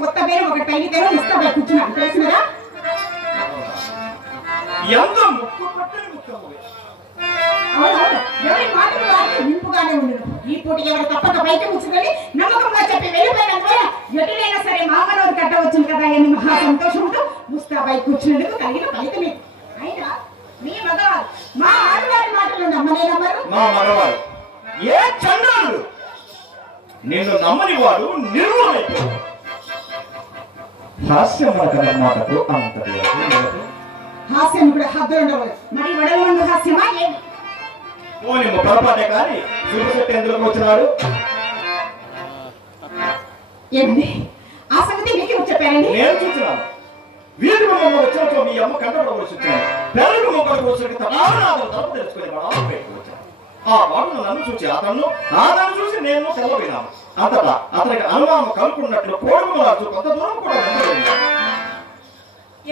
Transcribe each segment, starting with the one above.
కొత్త పేరు ఒకటి తగిలితేనే ముస్తాబై కూర్చున్నాను తెలిసినదా? అవునవును, ఎవరి మాటలు వారికి వింపుగానే ఉండదు. ఈ పూటకి ఎవరు తప్పక బయట కూర్చుని నమ్మకంగా చెప్పి వెళ్ళిపోయిన ఎటులైనా సరే మామనూరు కట్టవచ్చును కదా అని మహా సంతోషంతో ముస్తాబై కూర్చున్నందుకు కలిగిన ఫలితమే. అయినా మీ మగవారు మా ఆడవారి మాటలు నమ్మనే నమ్మరు. మా మగవారు ఏ చంద్రుడు నిన్ను నమ్మని వాడు నిర్మూలమైపోయాడు. హాస్యం మాటకు అంతటి హాస్యం కూడా హద్దులు ఉండవు. మరి వడల హాస్యమా ఏమి? పోనీ పొరపాటే కానీ చూపశెట్టి ఎందుకు వచ్చినాడు? ఏంటి ఆ సంగతి మీకు చెప్పారండి? నేను చూసినాను. వీధి మొన్న వచ్చినప్పుడు మీ అమ్మ కంటపడవలసి వచ్చింది. పెరుగు మొక్కలు కోసరికి తప్పు తెలుసుకుని వచ్చాను. ఆ వాడు నన్ను చూసి అతను చూసి నేను తెల్లబోయినాను. అంతటా అతనికి అనుమానం కలుపుకున్నట్లు కోడుకున్నాడు. కొంత దూరం కూడా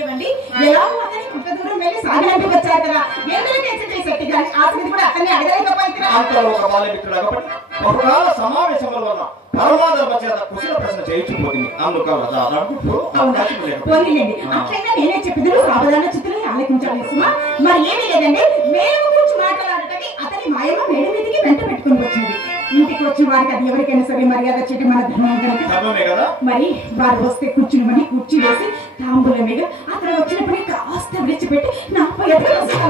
ఏమండి ఎలా అతని కొంత దూరం వెళ్ళి సాగినట్టు వచ్చారు కదా, ఎందుకు చేసేటి కానీ ఆ సంగతి కూడా అతన్ని అడగలేకపోయింది. అంతలో ఒక బాలమిత్రుడు కాబట్టి ఒకవేళ సమావేశముల వల్ల పరమాధర్మ చేత కుశల ప్రశ్న చేయించుకుపోతుంది. అందుకని అట్లయినా నేనే చెప్పిన సావధాన చిత్రాన్ని ఆలోచించాలి సుమా. మరి ఏమీ లేదండి, మేము గురించి మాట్లాడటానికి అతని మాయమ్మ మేడ మీదకి వెంట పెట్టుకుని వచ్చింది. ఇంటికి వచ్చిన వారికి అది ఎవరికైనా సరే మర్యాద చేయడం మన ధర్మం కనుక మరి వారు వస్తే కూర్చుని కుర్చీ వేసి తాంబూల మీద అతను వచ్చినప్పుడు కాస్త విడిచిపెట్టి నాపై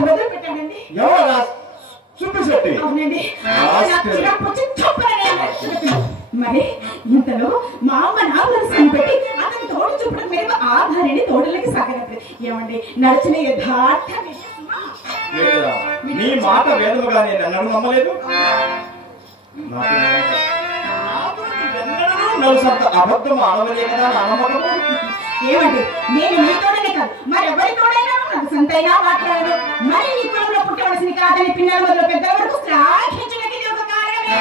వదిలి పెట్టానండి. అవునండి, మరి ఇంతలో మా అమ్మ నాన్న పెట్టి అతని తోడు చూపడం మీద ఆ ధారిని తోడులకి సాగలేదు. ఏమండి నడిచిన యథార్థ నీ మాట వేదముగా నేను ఎన్నడూ నమ్మలేదు. అబద్ధం ఆడవలే కదా నమ్మకము. ఏమండి నేను నీతోనే కాదు మరెవరితోడైనా సంతైనా మాట్లాడదు. మరి నీ కులంలో పుట్టవలసిన కాదని పిల్లల మొదలు పెద్దల వరకు శ్లాఘించడానికి ఇది ఒక కారణమే.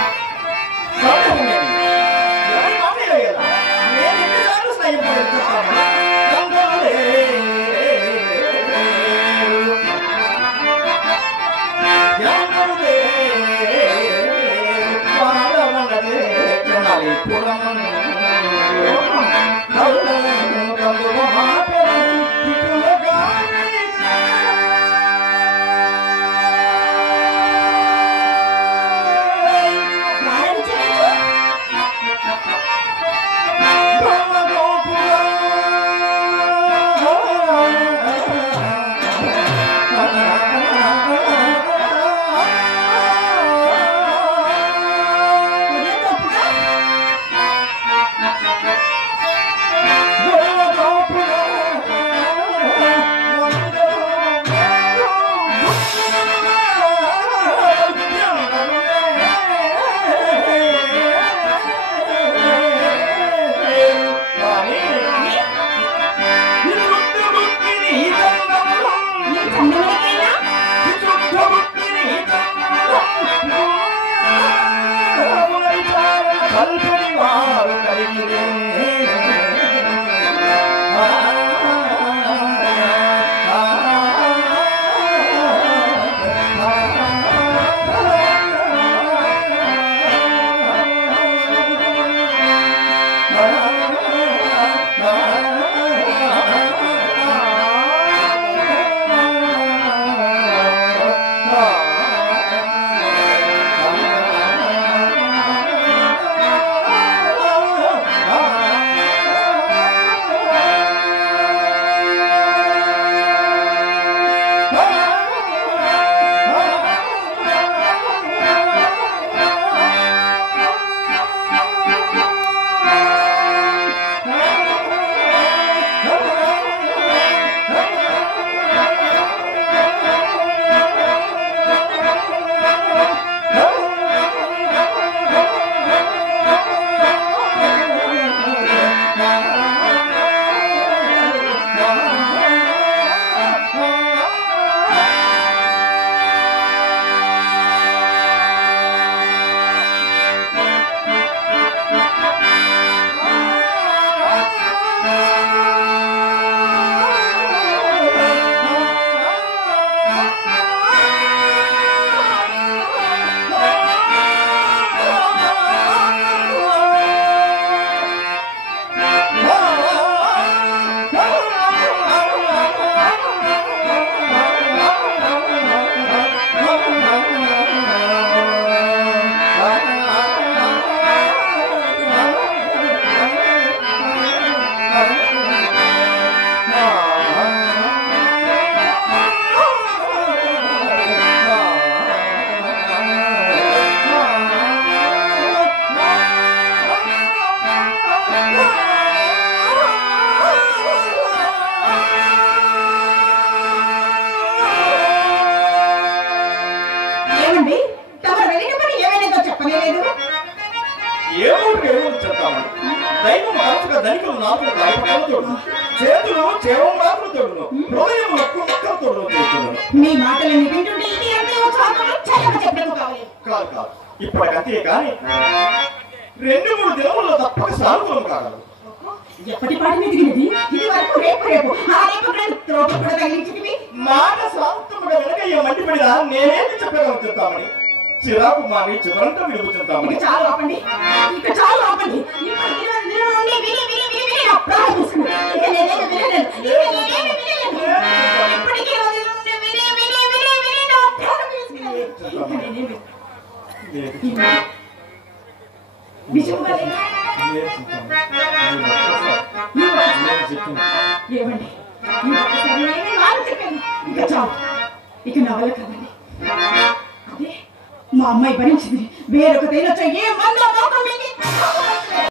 దైవం తరచుగా ధనికులు నాలుగు గాయపడలు తోడును, చేతులు చేవం రాకులు తోడును, హృదయం మొక్కలు తోడును చేస్తున్నాను. మీ మాటలని వింటుంటే ఇది ఎంతో చాటును చల్లగా చెప్పడం కావాలి. కాదు కాదు, ఇప్పటికంతే కానీ 2-3 దినముల్లో తప్పక సానుకూలం కాగలదు. ఎప్పటి పాటు ఎదిగినది ఇది వరకు రేపు ఆ రేపు త్రోట కూడా తగిలించింది. మాట శాంతముగా వెనకయ్య మండిపడినా నేనేమి చెప్పగలను చెప్తామని చిరాకు మాని చివరంతా విలుపుతుంటామని. ఇక చాలు ఆపండి, ఇక చాలు ఆపండి. ఇప్పుడు 20 దినాల నుండి విని విని విని విని నా ప్రాణం తీసుకున్నాను. ఇక నేనేమి వినలేదు, ఇక నేనేమి వినలేదు. ఇప్పటికీ 20 దినాల నుండి విని విని విని విని నా ప్రాణం తీసుకున్నాను. ఇక నేనేమి నిజంగా ఏమండి ఇక చాలు, ఇక నా వల్ల కాదండి. అదే మా అమ్మాయి భరించింది వేరొక తేనొచ్చ ఏ మంద మోకం